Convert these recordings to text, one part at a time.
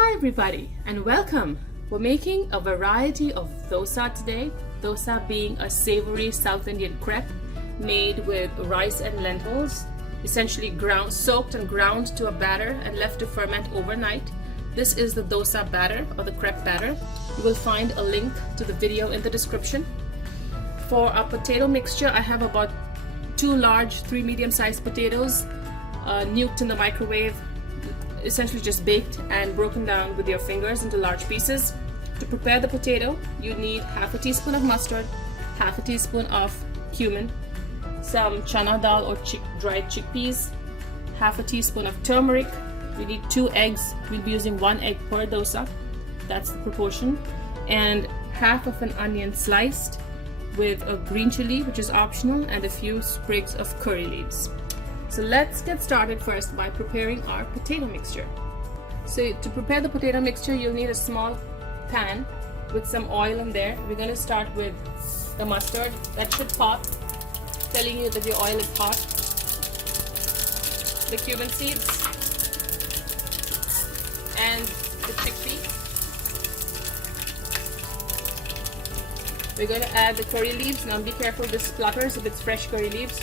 Hi everybody and welcome. We're making a variety of dosa today. Dosa being a savory South Indian crepe made with rice and lentils, essentially soaked and ground to a batter and left to ferment overnight. This is the dosa batter or the crepe batter. You will find a link to the video in the description. For our potato mixture, I have about 2 large, 3 medium-sized potatoes, nuked in the microwave, essentially just baked and broken down with your fingers into large pieces. To prepare the potato, you need half a teaspoon of mustard, half a teaspoon of cumin, some chana dal or dried chickpeas, half a teaspoon of turmeric. We need 2 eggs. We'll be using 1 egg per dosa. That's the proportion. And half of an onion sliced with a green chili, which is optional, and a few sprigs of curry leaves. So let's get started first by preparing our potato mixture. So to prepare the potato mixture, you'll need a small pan with some oil in there. We're going to start with the mustard. That should pop, telling you that the oil is hot. The cumin seeds and the chickpea. We're going to add the curry leaves. Now be careful, this splutters if it's fresh curry leaves.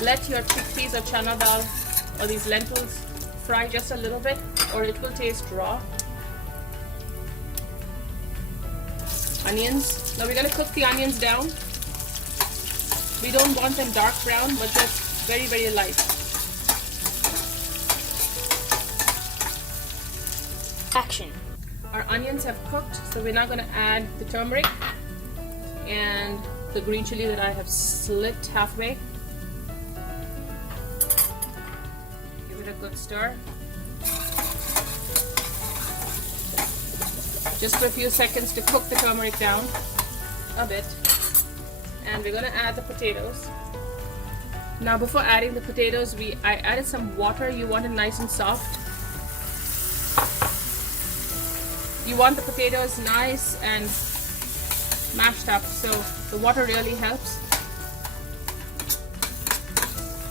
Let your chickpeas or chana dal or these lentils fry just a little bit or it will taste raw. Onions. Now we're going to cook the onions down. We don't want them dark brown, but just very, very light. Action. Our onions have cooked, so we're now going to add the turmeric and the green chili that I have slit halfway. Give it a good stir. Just for a few seconds to cook the turmeric down a bit. And we're going to add the potatoes. Now before adding the potatoes, I added some water. You want it nice and soft. You want the potatoes nice and mashed up, so the water really helps.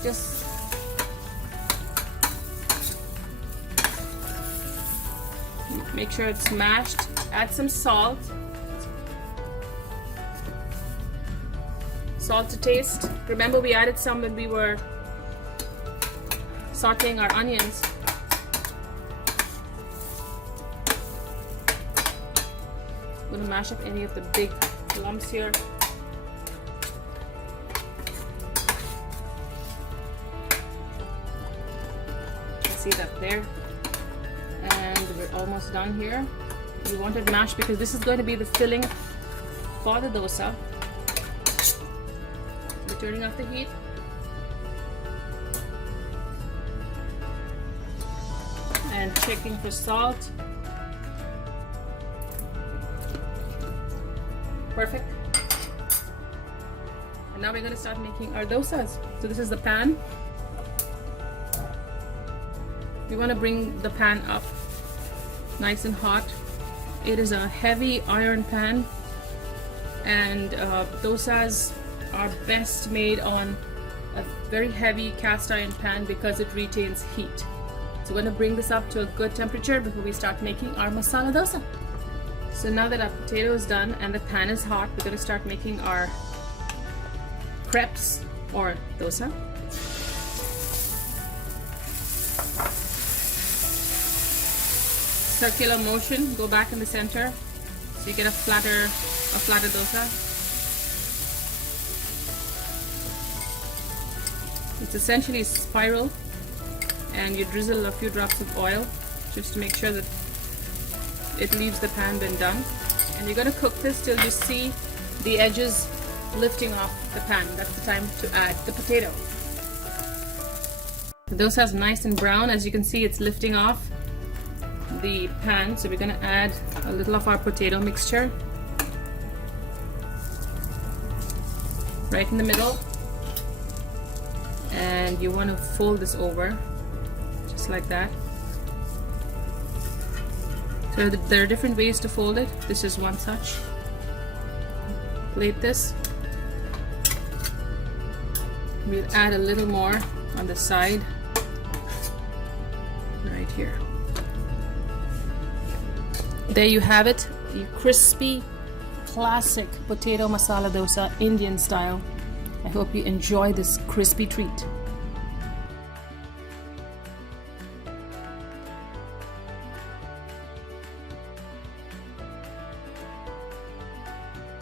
Just make sure it's mashed. Add some salt. Salt to taste. Remember, we added some when we were sauteing our onions. I'm going to mash up any of the big lumps here. See that there? And we're almost done here. You want it mashed because this is going to be the filling for the dosa. We're turning off the heat. And checking for salt. Perfect. And now we're going to start making our dosas. So this is the pan. We want to bring the pan up nice and hot. It is a heavy iron pan, and dosas are best made on a very heavy cast iron pan because it retains heat. So we're going to bring this up to a good temperature before we start making our masala dosa. So now that our potato is done and the pan is hot, we're going to start making our crepes or dosa. Circular motion, go back in the center so you get a flatter dosa. It's essentially a spiral, and you drizzle a few drops of oil just to make sure that it leaves the pan when done. And you're going to cook this till you see the edges lifting off the pan. That's the time to add the potato. The dosa is nice and brown. As you can see, it's lifting off the pan. So we're going to add a little of our potato mixture right in the middle. And you want to fold this over just like that. So there are different ways to fold it. This is one such. Plate this We'll add a little more on the side, right here. There you have it, the crispy, classic potato masala dosa, Indian style. I hope you enjoy this crispy treat.